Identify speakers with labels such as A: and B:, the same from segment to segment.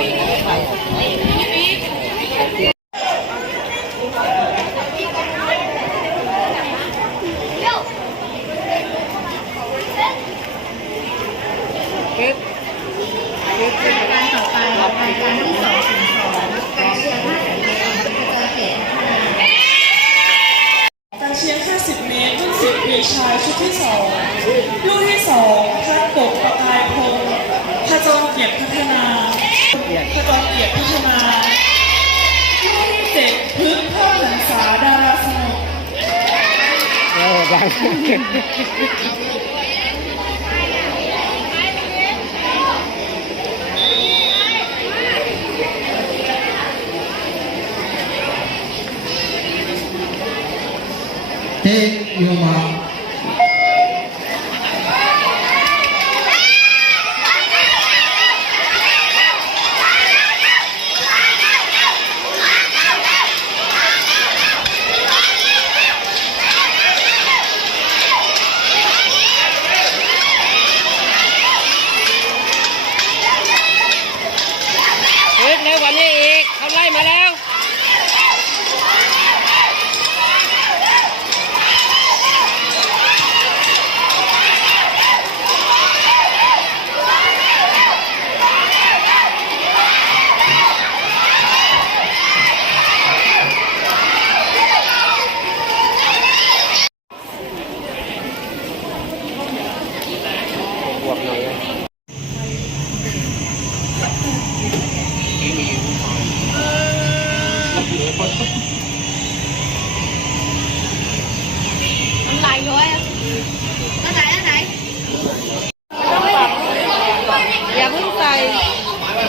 A: Amen.
B: Bây!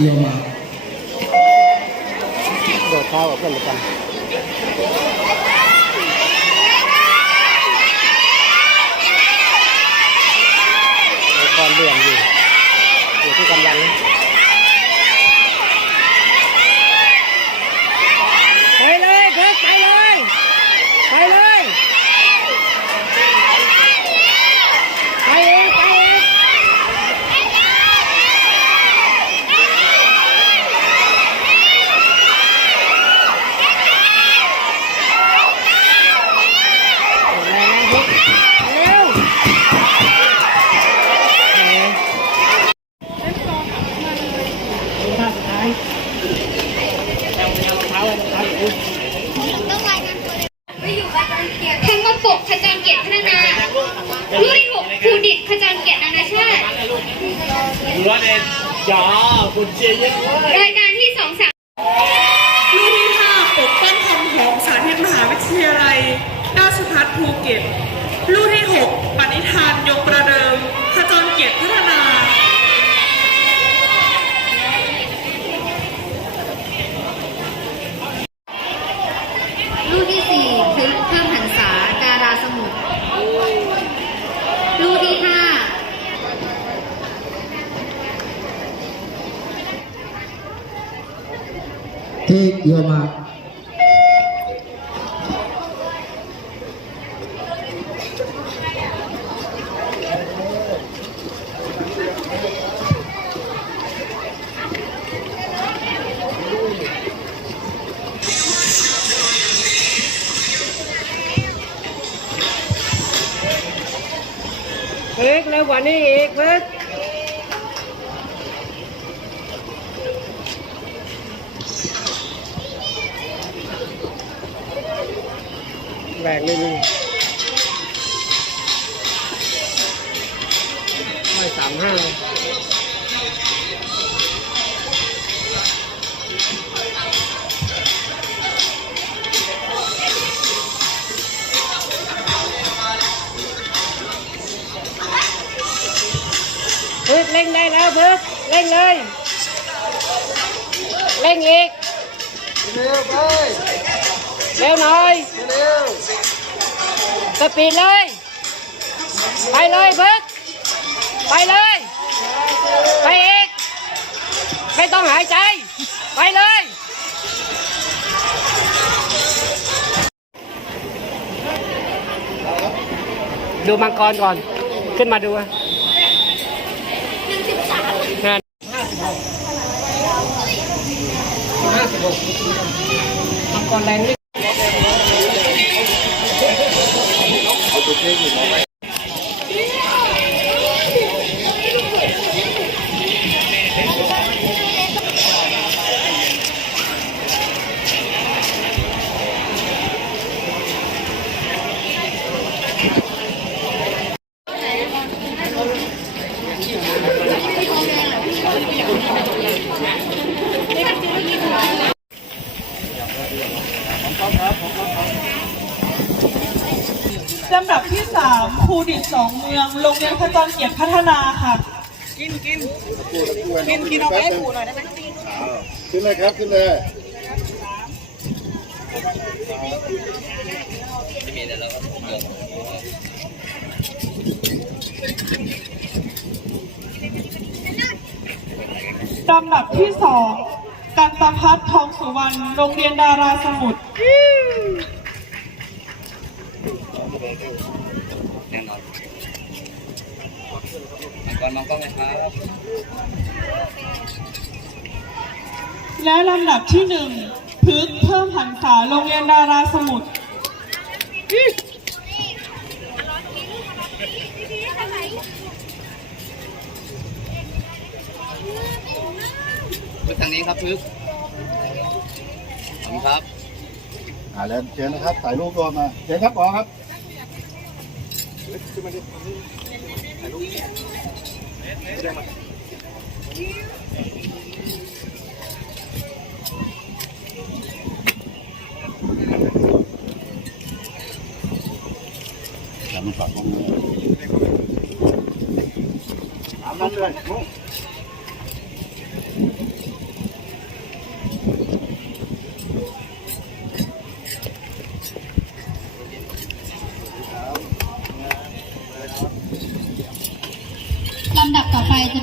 C: เดียวมา
B: เดี๋ยวข้าวกับเพื่อนหรือเป
D: ประจำเกียรนานาชาติ หัวเด็ดจ๋าคุณเจเย็นเว้ย รายการที่สองสาม
E: รุ่นที่ห้าปกป้องคำหอมสาธิตมหาวิทยาลัยราชภัฏภูเก็ต รุ่นที่หกปณิธานยกประเดิมขจรเกียรติพัฒ
C: take your mark.
B: Quyết, lấy quả đi, Quyết. แรงๆนิดนึงไม่สามห้าพึกเร่งได้แล้วพึกเร่งเลย เร่งอีก เร็วไปเร็วหน่อยเร็ว สปีดเลย ไปเลยเพึกไปเลย ไปอีกไม่ต้องหายใจ ไปเลยดูมังกรก่อน ขึ้นมาดูอะงานมังกรแรงนิ
F: vocês, irmão.
E: มืองโรงเรียนพระจอมเกียรติพัฒนาค่ะกินกิน
F: กินเอาไปให้ปู่หน่อยได้ไหมขึ้นเลยครับขึ้นเลย
E: ลำดับที่สองกันตพัฒน์ทองสุวรรณโรงเรียนดาราสมุทร และลำดับที่หนึ่งพึกษ์เพิ่มหันษาโรงเรียนดาราสมุทรพึก
G: ทางนี้ครับพึกขอบคุณครับ
F: อ่าแล้วเชิญนะครับถ่ายรูปรวมมาเชิญครับออกครับทำมันฝากของมือถามนั้น เลยลู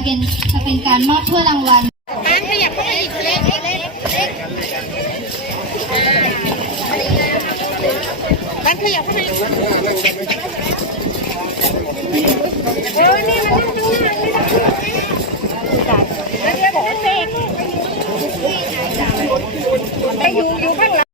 D: เป็นจะเป็นการมอบถ้วยรางวัลอันขยับเข้าไปอีกเล็กเล็กเล็กอันขยับเข้าไปเฮ้ยนี่มันดูมันไม่ได้แล้วเนี่ยบอกเซ็งไปอยู่อยู่ข้าง